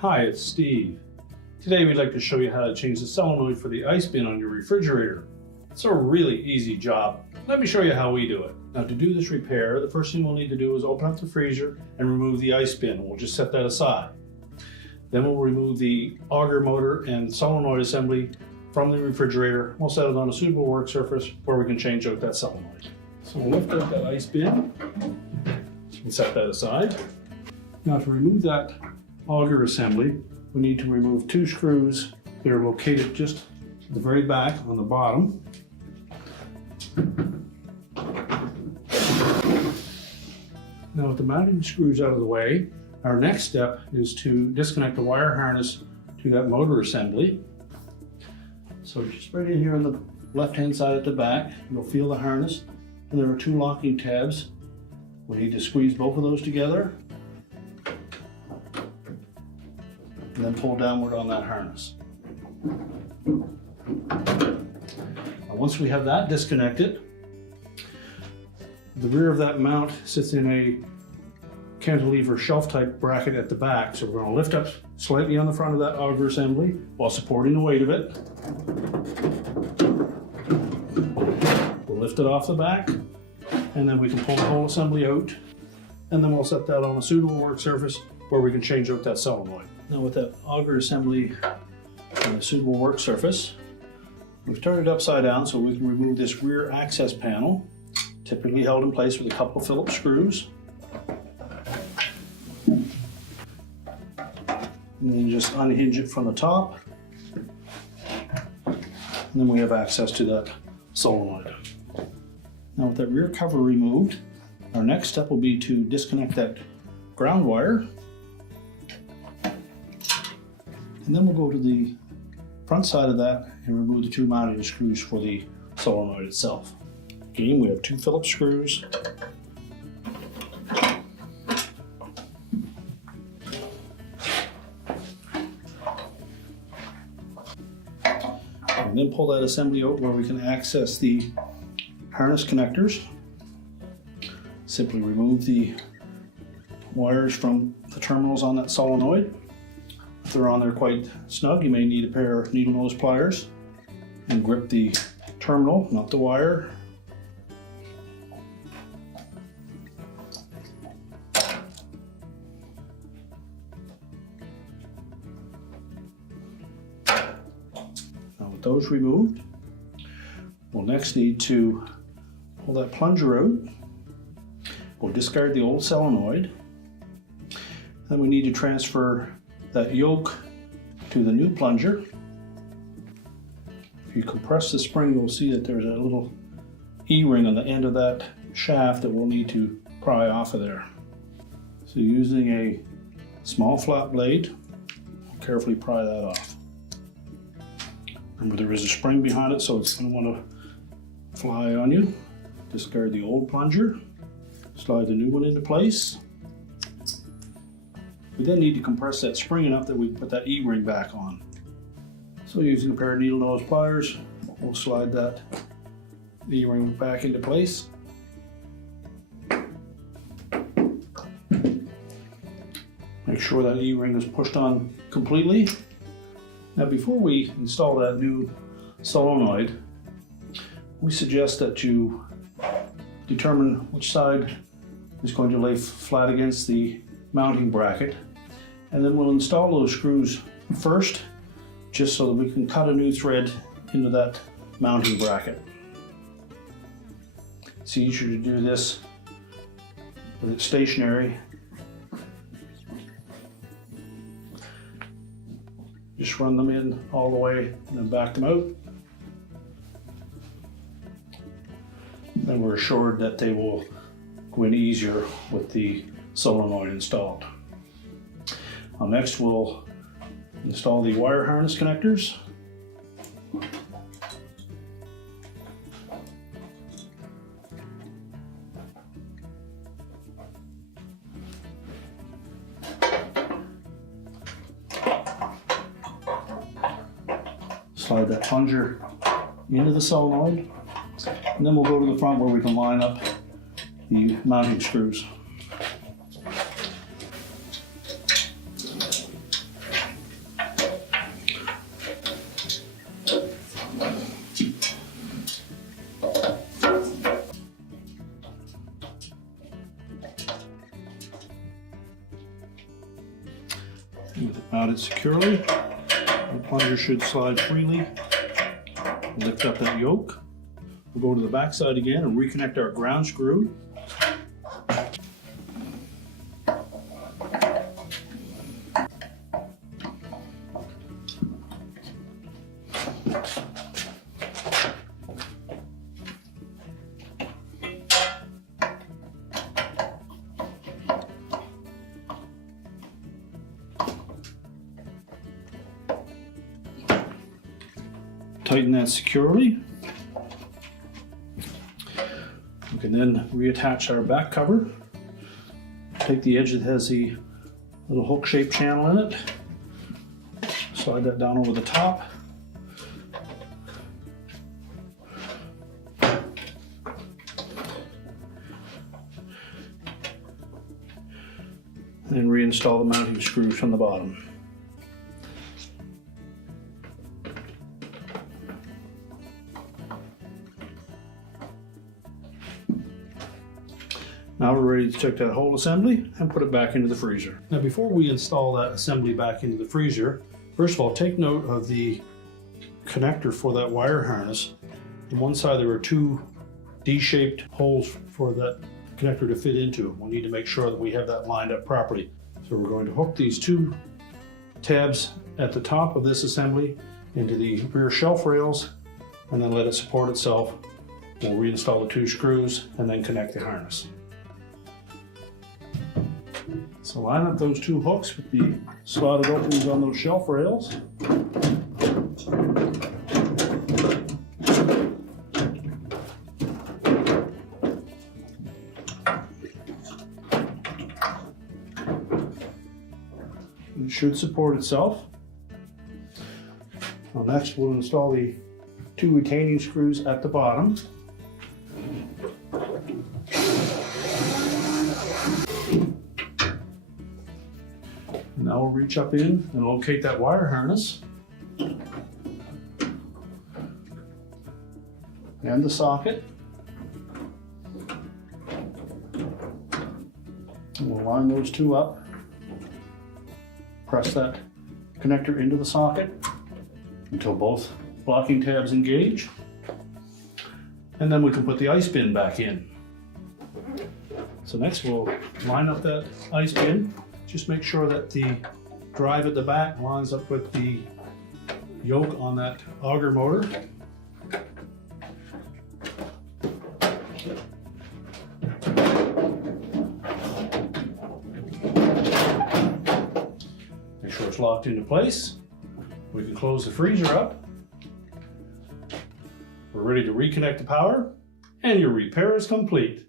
Hi, it's Steve. Today we'd like to show you how to change the solenoid for the ice bin on your refrigerator. It's a really easy job. Let me show you how we do it. Now to do this repair, the first thing we'll need to do is open up the freezer and remove the ice bin. We'll just set that aside. Then we'll remove the auger motor and solenoid assembly from the refrigerator. We'll set it on a suitable work surface where we can change out that solenoid. So we'll lift up that ice bin and set that aside. Now to remove that auger assembly, we need to remove two screws that are located just at the very back on the bottom. Now with the mounting screws out of the way, our next step is to disconnect the wire harness to that motor assembly. So just right in here on the left hand side at the back, you'll feel the harness, and there are two locking tabs. We need to squeeze both of those together and then pull downward on that harness. Now, once we have that disconnected, the rear of that mount sits in a cantilever shelf type bracket at the back. So we're going to lift up slightly on the front of that auger assembly while supporting the weight of it. We'll lift it off the back, and then we can pull the whole assembly out, and then we'll set that on a suitable work surface where we can change out that solenoid. Now with that auger assembly on a suitable work surface, we've turned it upside down so we can remove this rear access panel, typically held in place with a couple of Phillips screws. And then just unhinge it from the top. And then we have access to that solenoid. Now with that rear cover removed, our next step will be to disconnect that ground wire. And then we'll go to the front side of that and remove the two mounting screws for the solenoid itself. Again, we have two Phillips screws. And then pull that assembly out where we can access the harness connectors. Simply remove the wires from the terminals on that solenoid. If they're on there quite snug, you may need a pair of needle nose pliers and grip the terminal, not the wire. Now with those removed, we'll next need to pull that plunger out. We'll discard the old solenoid. Then we need to transfer that yoke to the new plunger. If you compress the spring, you'll see that there's a little E-ring on the end of that shaft that we'll need to pry off of there. So using a small flat blade, carefully pry that off. Remember, there is a spring behind it, so it's going to want to fly on you. Discard the old plunger, slide the new one into place. We then need to compress that spring enough that we put that E-ring back on. So using a pair of needle nose pliers, we'll slide that E-ring back into place. Make sure that E-ring is pushed on completely. Now before we install that new solenoid, we suggest that you determine which side is going to lay flat against the mounting bracket. And then we'll install those screws first, just so that we can cut a new thread into that mounting bracket. It's easier to do this when it's stationary. Just run them in all the way and then back them out. Then we're assured that they will go in easier with the solenoid installed. Next we'll install the wire harness connectors. Slide that plunger into the solenoid, and then we'll go to the front where we can line up the mounting screws. Mount it securely. The plunger should slide freely. Lift up that yoke. We'll go to the back side again and reconnect our ground screw. Tighten that securely. We can then reattach our back cover. Take the edge that has the little hook-shaped channel in it. Slide that down over the top. And then reinstall the mounting screws from the bottom. Now we're ready to check that whole assembly and put it back into the freezer. Now before we install that assembly back into the freezer, first of all, take note of the connector for that wire harness. On one side there are two D-shaped holes for that connector to fit into. We need to make sure that we have that lined up properly. So we're going to hook these two tabs at the top of this assembly into the rear shelf rails and then let it support itself. We'll reinstall the two screws and then connect the harness. So line up those two hooks with the slotted openings on those shelf rails. It should support itself. Well, next we'll install the two retaining screws at the bottom. Now we'll reach up in and locate that wire harness and the socket. And we'll line those two up. Press that connector into the socket until both blocking tabs engage. And then we can put the ice bin back in. So next we'll line up that ice bin. Just make sure that the drive at the back lines up with the yoke on that auger motor. Make sure it's locked into place. We can close the freezer up. We're ready to reconnect the power, and your repair is complete.